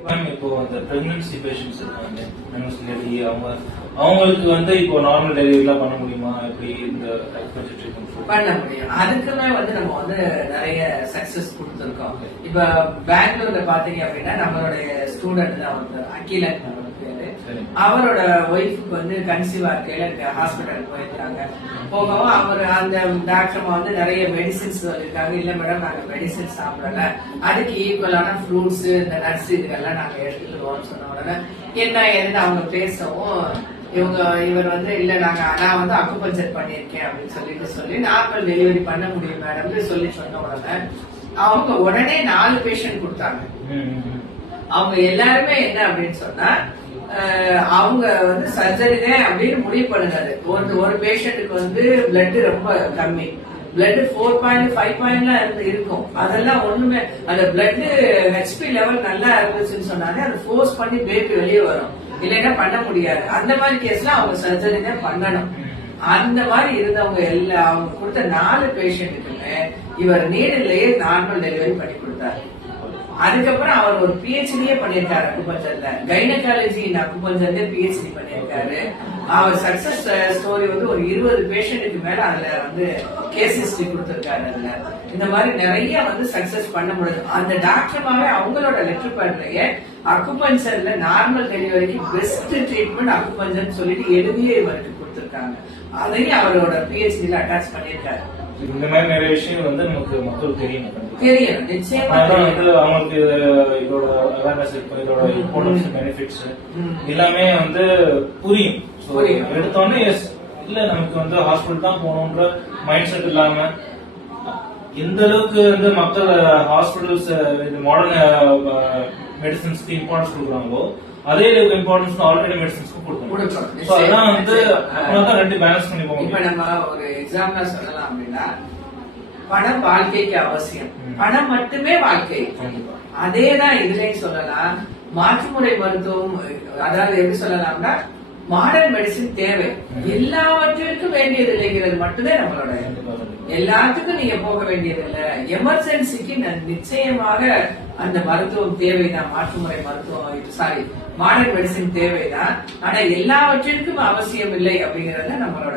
இப்போ அந்த pregnancy patients இருக்காங்க அவங்களுக்கு இப்போ நார்மல் டெலிவரி எல்லாம் பண்ண முடியுமா? எப்படி இந்த பண்ண முடியும். அதுக்குமே நம்ம நிறைய சக்சஸ் கொடுத்திருக்கோம். இப்ப பெங்களூர்ல பாத்தீங்க அப்படின்னா நம்மளுடைய ஸ்டூடெண்ட் தான் அகிலன் பேரு. அவரோட ஒய்ஃபுக்கு கன்சீவ் இருக்கையில ஹாஸ்பிட்டல் போயிருக்காங்க. போகவும் அவர் அந்த டாக்டர் நிறைய மெடிசின்ஸ் சொல்லிருக்காங்க. இல்ல மேடம் நாங்க மெடிசின் சாப்பிடல, அதுக்கு ஈக்குவலான ஃப்ரூட்ஸ் இந்த நட்ஸ் இதுக்கெல்லாம் நாங்க எடுத்துக்கிறோம்னு சொன்ன உடனே என்ன ஏதுன்னு அவங்க பேசவும் இவர் இல்ல நான் அக்குபஞ்சர் பண்ணிருக்கேன் அப்படின்னு சொல்லி நார்மல் டெலிவரி பண்ண முடியும் மேடம் சொன்ன உடனே அவங்க உடனே 4 பேஷண்ட் கொடுத்தாங்க. அவங்க எல்லாருமே என்ன அப்படின்னு சொன்னா அவங்க சர்ஜரி தான் அப்படின்னு முடிவு பண்ணுனாரு. ஒரு பேஷண்ட்டுக்கு பிளட் ரொம்ப கம்மி, பிளட் 4.5 இருக்கும். அதெல்லாம் ஒண்ணுமே அந்த பிளட் ஹெச்பி லெவல் நல்லா இருந்துச்சுன்னு சொன்னாலே அது ஃபோர்ஸ் பண்ணி பேபி வெளியே வரும், இல்லைன்னா பண்ண முடியாது. அந்த மாதிரி கேஸ்ல அவங்க சர்ஜரி தான் பண்ணணும். அந்த மாதிரி இருந்தவங்க எல்லாம் அவங்க கொடுத்த 4 பேஷண்ட்டுக்குமே இவர் நீரிலேயே நார்மல் டெலிவரி பண்ணி கொடுத்தாரு. அதுக்கப்புறம் அவர் ஒரு பிஹெச்டியே பண்ணிருக்காரு அக்குபஞ்சர்ல, கைனகாலஜி அக்குபஞ்சர்ல பிஹெச்டி பண்ணிருக்காரு. அவர் சக்சஸ் ஸ்டோரி ஒரு 20 பேஷண்ட்டுக்கு மேல அதுல கேஸ் ஹிஸ்டரி கொடுத்திருக்காரு. அதுல இந்த மாதிரி நிறைய சக்சஸ் பண்ண முடியும். அந்த டாக்டர்மாவே அவங்களோட லெட்டர் பேட்லயே அக்குபஞ்சர்ல நார்மல் டெலிவரிக்கு பெஸ்ட் ட்ரீட்மெண்ட் அக்குபஞ்சர் சொல்லிட்டு எழுதியே இவருக்கு கொடுத்திருக்காங்க. அதையும் அவரோட பிஹெச்டில அட்டாச் பண்ணிருக்காரு. இந்த மாதிரி நிறைய விஷயம் நமக்கு மக்கள் தெரியும் நிச்சயமா. அவங்களுக்கு இதோட அவேர்னஸ் இருக்கும், இதோட இம்பார்ட்டன்ஸ் பெனிஃபிட்ஸ் எல்லாமே புரியும். எடுத்தோடனே இல்ல நமக்கு ஹாஸ்பிட்டல் தான் போகணும்ன்ற மைண்ட் செட் இல்லாம எந்த அளவுக்கு மக்கள் ஹாஸ்பிட்டல்ஸ் மாடர்ன் மெடிசன்ஸ்க்கு இம்பார்ட்டன்ஸ் கொடுக்குறாங்களோ அதே அளவுக்கு இம்பார்ட்டன்ஸ் ஆல்ரெடி மெடிசன்ஸ்க்கு கொடுக்கணும். அதான் ரெண்டு பேலன்ஸ் பண்ணி போகணும். இப்ப நம்ம ஒரு எக்ஸாம்பிளா சொல்லலாம் அப்படின்னா, பணம் வாழ்க்கைக்கு அவசியம், பணம் மட்டுமே வாழ்க்கை. அதேதான் இதுலயும் சொல்லலாம். மாற்றுமுறை மருத்துவம், அதாவது எப்படி சொல்லலாம்னா மாடர்ன் மெடிசின் தேவை, எல்லாவற்றிற்கும் வேண்டியது இல்லைங்கிறது மட்டும்தான் நம்மளோட. எல்லாத்துக்கும் நீங்க போக வேண்டியது இல்ல. எமர்ஜென்சிக்கு நிச்சயமாக அந்த மருத்துவம் தேவைதான், மாற்றுமுறை மருத்துவம் மாடர்ன் மெடிசின் தேவைதான். ஆனா எல்லாவற்றிற்கும் அவசியம் இல்லை அப்படிங்கறத நம்மளோட